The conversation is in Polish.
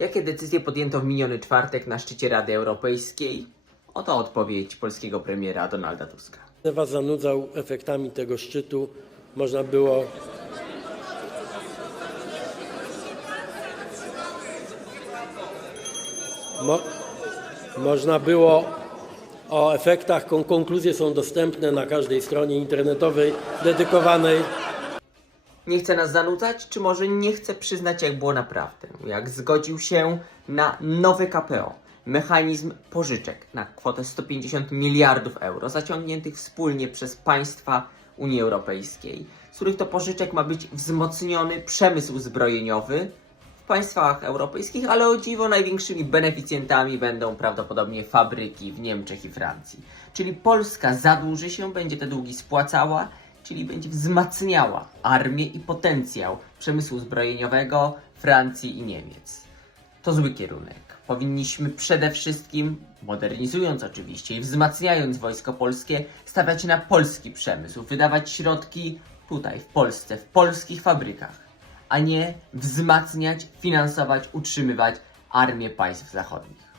Jakie decyzje podjęto w miniony czwartek na szczycie Rady Europejskiej? Oto odpowiedź polskiego premiera Donalda Tuska. Będę Was zanudzał efektami tego szczytu. Można było. Mo, można było o efektach, kon, konkluzje są dostępne na każdej stronie internetowej dedykowanej. Nie chce nas zanudzać, czy może nie chce przyznać, jak było naprawdę? Jak zgodził się na nowe KPO, mechanizm pożyczek na kwotę 150 miliardów euro, zaciągniętych wspólnie przez państwa Unii Europejskiej, z których to pożyczek ma być wzmocniony przemysł zbrojeniowy w państwach europejskich, ale o dziwo największymi beneficjentami będą prawdopodobnie fabryki w Niemczech i Francji. Czyli Polska zadłuży się, będzie te długi spłacała, czyli będzie wzmacniała armię i potencjał przemysłu zbrojeniowego Francji i Niemiec. To zły kierunek. Powinniśmy przede wszystkim, modernizując oczywiście i wzmacniając wojsko polskie, stawiać na polski przemysł, wydawać środki tutaj, w Polsce, w polskich fabrykach, a nie wzmacniać, finansować, utrzymywać armię państw zachodnich.